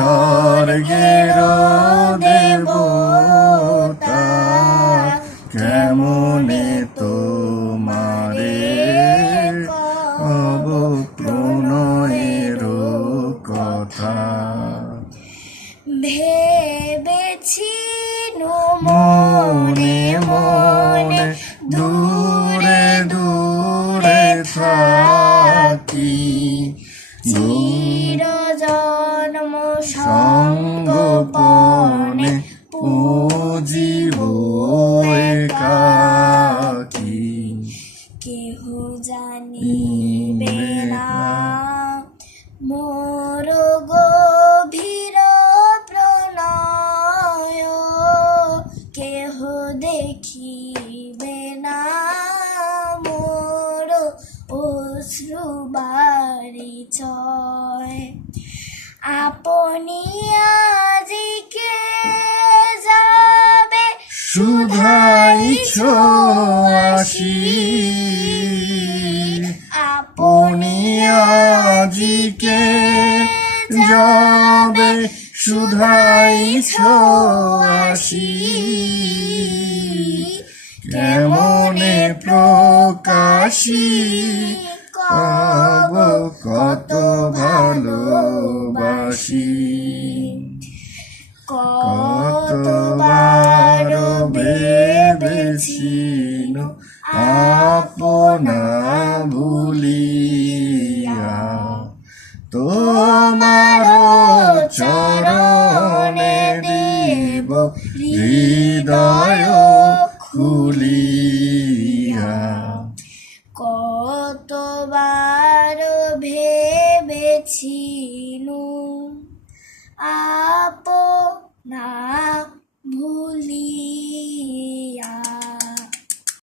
স্বর্গের দেবতা কেমনে তোমারে কব প্রণয়ের কথা। ভেবেছি মনে মনে দূরে দূরে থাকি চির জন্ম সঙ্গোপনে পুজিব একাকী। কেহ জানিবে না মোর গভীর প্রণয়, কেহ দেখিবে না মোর অশ্রু বারিচয়। আপনি আজিকে যাবে শুধাইছ আসি, আপনি আজিকে যাবে শুধাইছ আসি। কেমনে প্রকাশী কব কত ভালোবাসি। কতবার ভেবেছি আপনা ভুলিয়া তোমার চরণে দিব হৃদয় খুলিয়া। কতবার ভেবেছি